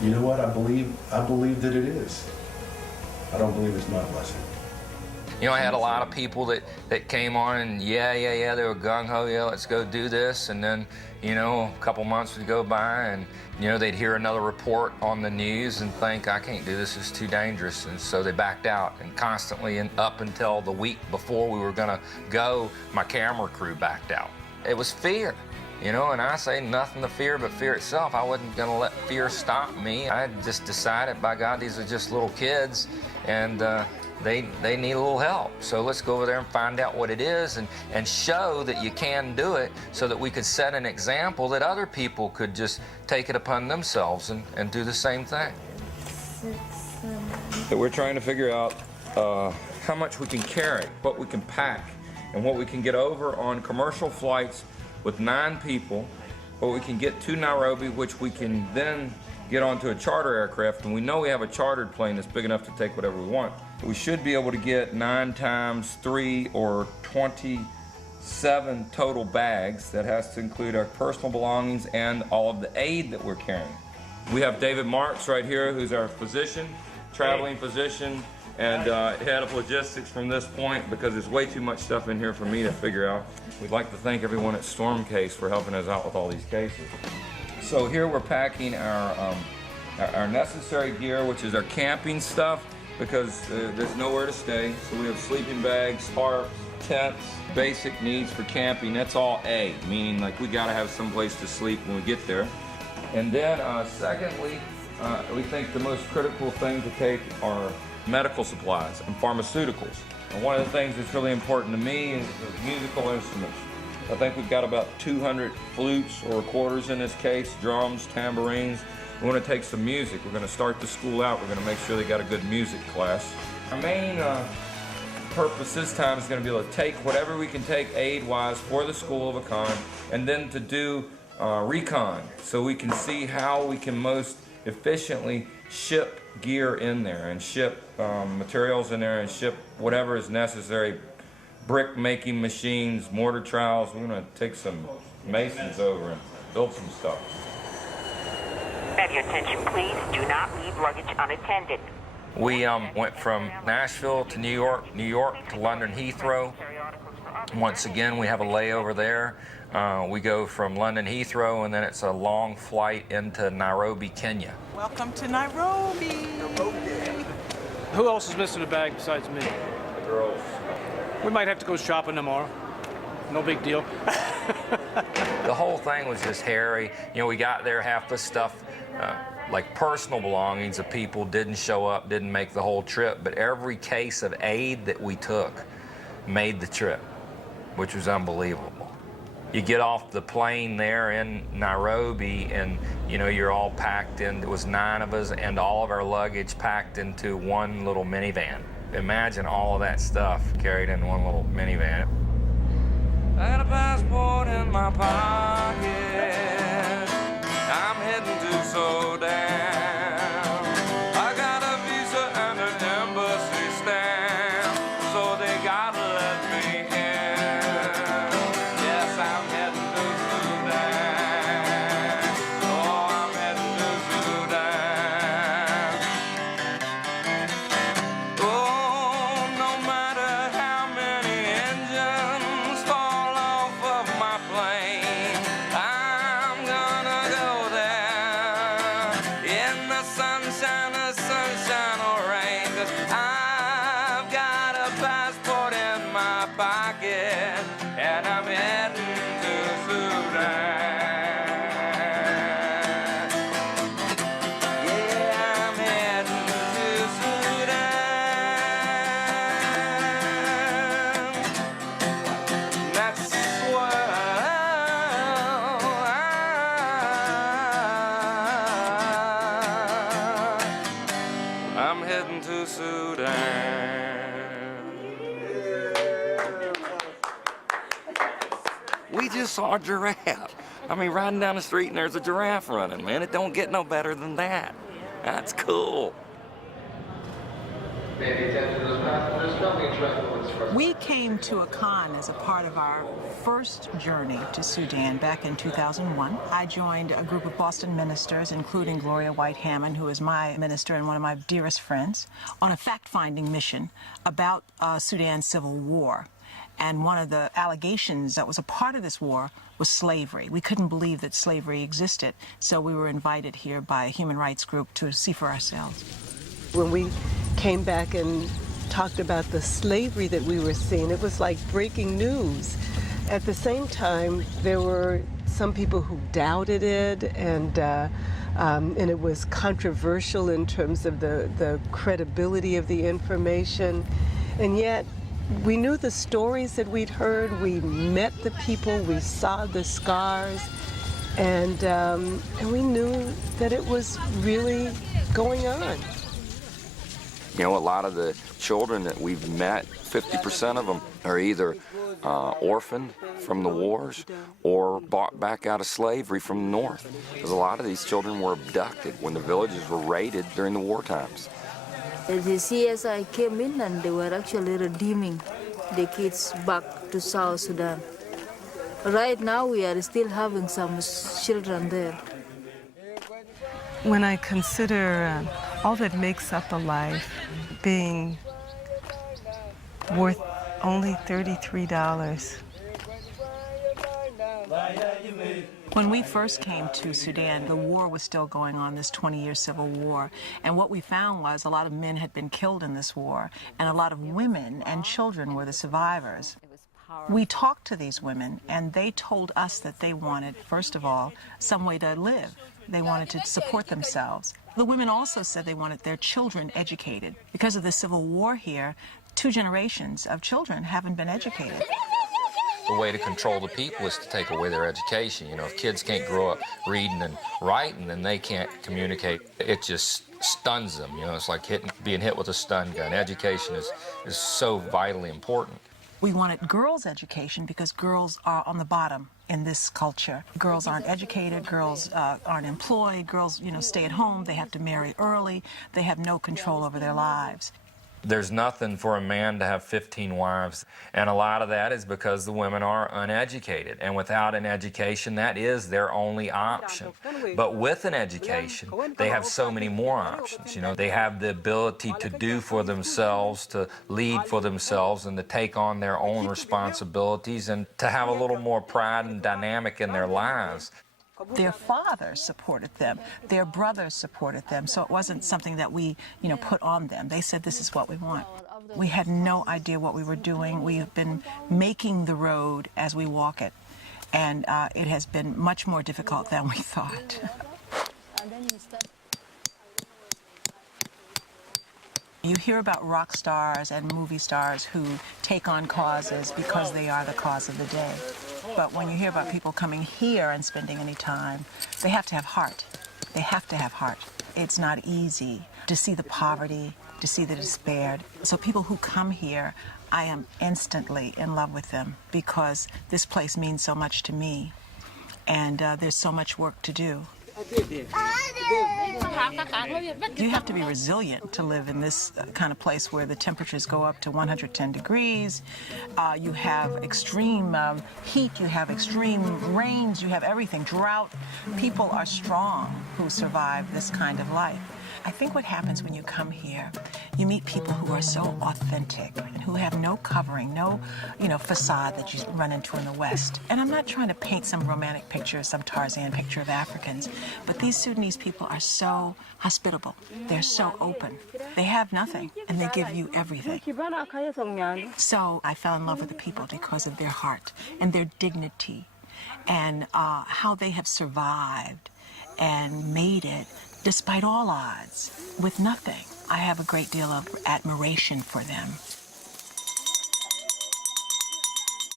You know what? I believe that it is. I don't believe it's my blessing. You know, I had a lot of people that came on and yeah, they were gung-ho, yeah, let's go do this. And then, you know, a couple months would go by and, you know, they'd hear another report on the news and think, I can't do this, it's too dangerous. And so they backed out. And constantly, and up until the week before we were gonna go, my camera crew backed out. It was fear, you know, and I say nothing to fear but fear itself. I wasn't gonna let fear stop me. I just decided, by God, these are just little kids, and they need a little help. So let's go over there and find out what it is and show that you can do it, so that we could set an example that other people could just take it upon themselves and do the same thing. So we're trying to figure out how much we can carry, what we can pack, and what we can get over on commercial flights with 9 people, what we can get to Nairobi, which we can then get onto a charter aircraft, and we know we have a chartered plane that's big enough to take whatever we want. We should be able to get 9 times 3 or 27 total bags. That has to include our personal belongings and all of the aid that we're carrying. We have David Marks right here, who's our physician, traveling physician, and head of logistics from this point, because there's way too much stuff in here for me to figure out. We'd like to thank everyone at Stormcase for helping us out with all these cases. So here we're packing our necessary gear, which is our camping stuff, because there's nowhere to stay. So we have sleeping bags, tarps, tents, basic needs for camping. That's all A, meaning like we gotta have some place to sleep when we get there. And then secondly, we think the most critical thing to take are medical supplies and pharmaceuticals. And one of the things that's really important to me is the musical instruments. I think we've got about 200 flutes or recorders in this case, drums, tambourines. We want to take some music. We're going to start the school out. We're going to make sure they got a good music class. Our main purpose this time is going to be able to take whatever we can take aid-wise for the School of Akon, and then to do recon, so we can see how we can most efficiently ship gear in there and ship materials in there and ship whatever is necessary. Brick making machines, mortar trowels. We're going to take some masons over and build some stuff. Have your attention, please. Do not leave luggage unattended. We went from Nashville to New York, New York to London Heathrow. Once again, we have a layover there. We go from London Heathrow, and then it's a long flight into Nairobi, Kenya. Welcome to Nairobi. Who else is missing a bag besides me? The girls. We might have to go shopping tomorrow. No big deal. The whole thing was just hairy. You know, we got there, half the stuff, like personal belongings of people didn't show up, didn't make the whole trip, but every case of aid that we took made the trip, which was unbelievable. You get off the plane there in Nairobi and, you know, you're all packed in. There was 9 of us and all of our luggage packed into one little minivan. Imagine all of that stuff carried in one little minivan. I got a passport in my pocket. I'm heading to Sudan. I got a visa and an embassy stamp, so they gotta let me in. Yes, I'm heading to Sudan. Oh, I'm heading to Sudan. Oh, no matter how many engines fall off of my plane, I'm gonna go there in the sunshine or rain, 'cause I've got a passport in my pocket and I'm heading to Sudan. Yeah, I'm heading to Sudan. That's where I'm heading to Sudan. We just saw a giraffe. I mean, riding down the street and there's a giraffe running, man. It don't get no better than that. That's cool. We came to Akon as a part of our first journey to Sudan back in 2001. I joined a group of Boston ministers, including Gloria White Hammond, who is my minister and one of my dearest friends, on a fact-finding mission about Sudan's civil war. And one of the allegations that was a part of this war was slavery. We couldn't believe that slavery existed, so we were invited here by a human rights group to see for ourselves. When we came back and talked about the slavery that we were seeing, it was like breaking news. At the same time, there were some people who doubted it, and it was controversial in terms of the credibility of the information. And yet, we knew the stories that we'd heard, we met the people, we saw the scars, and we knew that it was really going on. You know, a lot of the children that we've met, 50% of them are either orphaned from the wars or bought back out of slavery from the north. Because a lot of these children were abducted when the villages were raided during the war times. The CSI came in and they were actually redeeming the kids back to South Sudan. Right now we are still having some children there. When I consider all that makes up a life being worth only $33. When we first came to Sudan, the war was still going on, this 20-year civil war. And what we found was a lot of men had been killed in this war, and a lot of women and children were the survivors. We talked to these women, and they told us that they wanted, first of all, some way to live. They wanted to support themselves. The women also said they wanted their children educated. Because of the civil war here, 2 generations of children haven't been educated. The way to control the people is to take away their education. You know, if kids can't grow up reading and writing, then they can't communicate. It just stuns them. You know, it's like being hit with a stun gun. Education is so vitally important. We wanted girls' education because girls are on the bottom in this culture. Girls aren't educated, girls aren't employed, girls, stay at home, they have to marry early, they have no control over their lives. There's nothing for a man to have 15 wives, and a lot of that is because the women are uneducated, and without an education, that is their only option. But with an education, they have so many more options. You know, they have the ability to do for themselves, to lead for themselves, and to take on their own responsibilities, and to have a little more pride and dynamic in their lives. Their fathers supported them, their brothers supported them, so it wasn't something that we, put on them. They said, this is what we want. We had no idea what we were doing. We have been making the road as we walk it, and it has been much more difficult than we thought. You hear about rock stars and movie stars who take on causes because they are the cause of the day. But when you hear about people coming here and spending any time, they have to have heart. They have to have heart. It's not easy to see the poverty, to see the despair. So people who come here, I am instantly in love with them because this place means so much to me. And there's so much work to do. You have to be resilient to live in this kind of place where the temperatures go up to 110 degrees. You have extreme heat, you have extreme rains, you have everything, drought. People are strong who survive this kind of life. I think what happens when you come here, you meet people who are so authentic and who have no covering, no, facade that you run into in the West. And I'm not trying to paint some romantic picture, some Tarzan picture of Africans, but these Sudanese people are so hospitable. They're so open. They have nothing, and they give you everything. So I fell in love with the people because of their heart and their dignity and how they have survived and made it despite all odds, with nothing. I have a great deal of admiration for them.